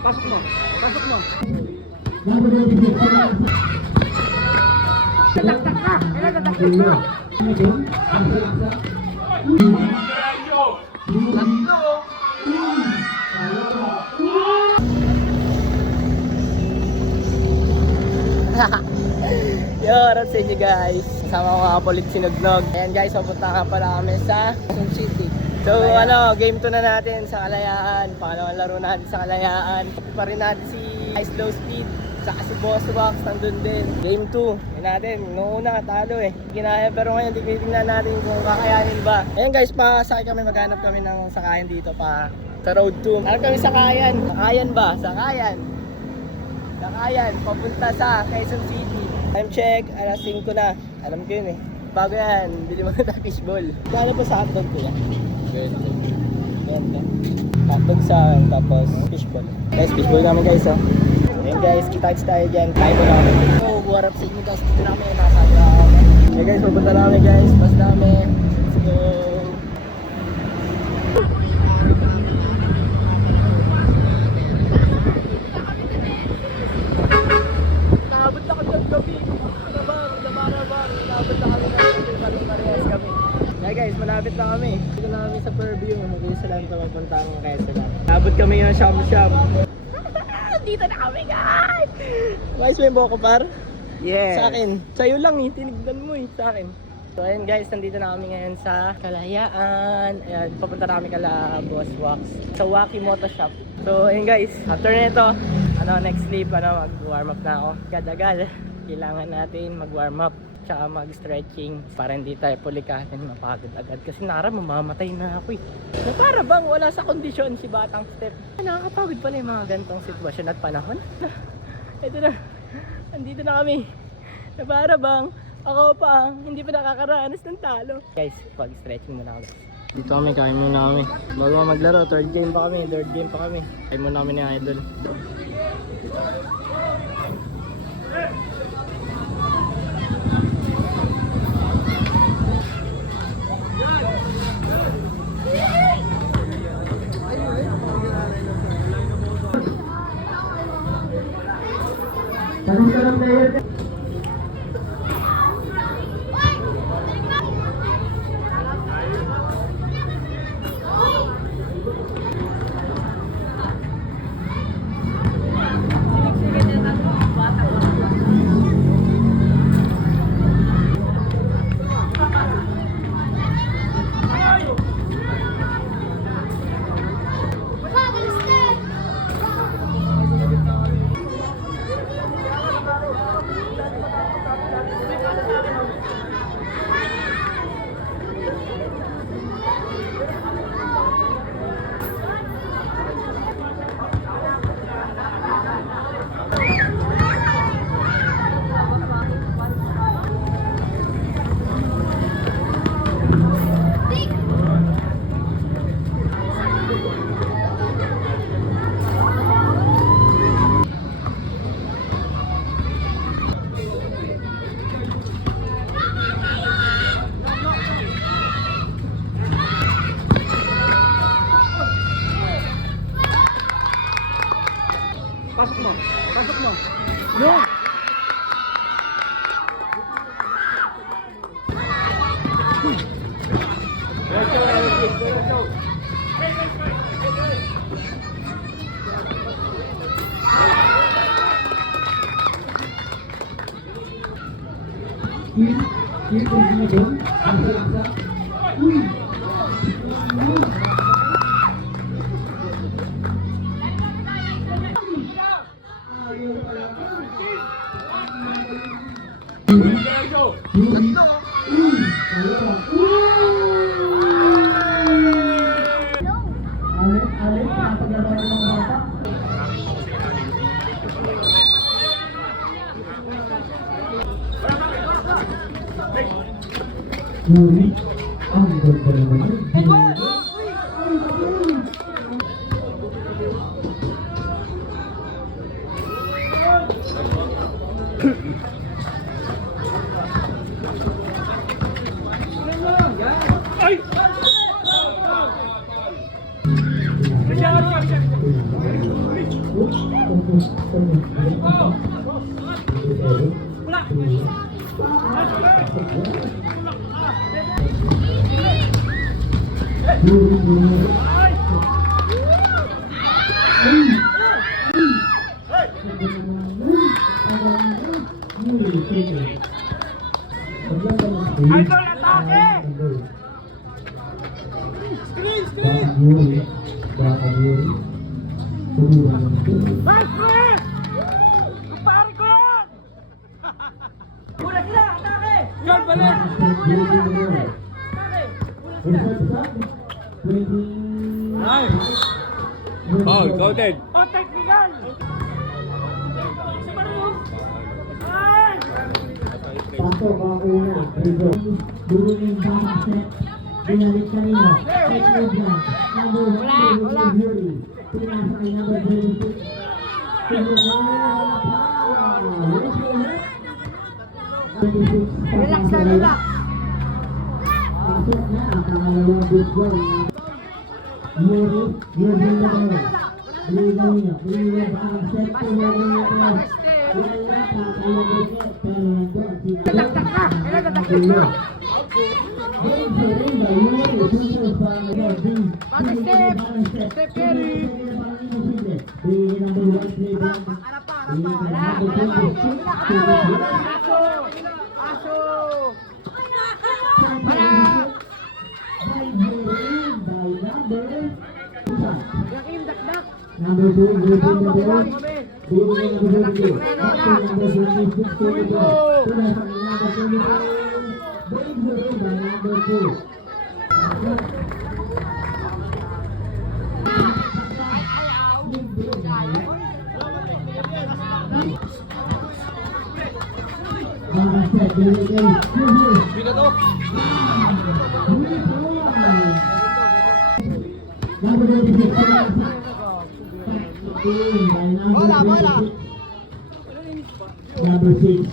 Pasok mo. Pasok mo. Tatak ka. Kailan tatak mo? Yo, harap sa inyo guys. Kasama ko nga Polit Sinugnog. Ayan guys, papunta ka pala kami sa Quezon City. So game 2 na natin sa Kalayaan. Pangalawang laro natin sa Kalayaan. Pa rin natin si Ice Low Speed. Saka si Boss Wax nandun din. Game 2. Yan natin. Noong una talo eh. Ginaya pero ngayon tingnan natin kung kakayanin ba. Ayan guys, pasakay kami. Maghanap kami ng sakayan dito pa sa Road 2. Hanap kami sakayan. Sakayan ba? Sakayan. Sakayan. Papunta sa Quezon City. Time check. Alas 5 na. Alam ko yun eh. Bago yan. Bili mo na fishball. Gano'n po sa hotdog ko yan. Good. Ganda. Hotdog sa tapos fishball. Guys, fishball namin guys oh. Ayan guys, kita-kits tayo dyan. Kaya mo namin. So, warap sa inyo guys. Dito namin nasa okay guys, pupunta namin guys. Pas namin. Let's go. Nakabot na kami ng gabi. Marabang. Nakabot na kami ng gabi. Parehas kami. Yeah guys, malapit na kami. Dito na kami sa Purview. Mag-isa lang ito mapunta ang Quezon. Nakabot kami ng shop. Dito na kami guys! Guys, may boko par? Yes. Sa akin. Sa'yo lang eh, tinignan mo eh, sa akin. So ayun guys, nandito na kami ngayon sa Kalayaan. Ayan, papunta na kami kala Boss Wax sa Waki Moto Shop. So ayun guys, after nito, next sleep, mag-warm up na ako. Agad-agad, kailangan natin mag-warm up tsaka mag-stretching para hindi tayo pulikatin, mapagod agad. Kasi mamamatay na ako eh. So, para bang wala sa kondisyon si Batang Step. Nakakapagod pala yung mga ganitong sitwasyon at panahon. Ito na, andito na kami. Na para bang ako pa hindi pa nakakaranas ng talo. Guys, pag-stretching muna ako guys. Dito kami, kain muna kami. Bago maglaro, third game pa kami. Kain muna kami ni Idol. Pasok mo. No. Idol, atake! Screen, screen! Nice press! Kumpare ko yan! Muna sila, atake! Yan, balik! Nice! Foul, counted. Oh, technical! Nice! Pasok ang una, Rigo. Dulo yung bata set. Binalik kanina. Second round. Number 1, Yuri. Pinasa kay number 26. Relax na, relax! Pasok na ang pangalawang good goal. Yuri, Yuri na rin. Rigo niya. Rigo ang set ko na rin ito. Wala pa kayo bigay. Pero nandun si Nagdagdag na! Nagdagdag na! Step carry! Aso! Yakin, dakdak! Number 2, Ruben Nabor. Ruben Nabor. Number 26, number 2. Sino to? Number 6.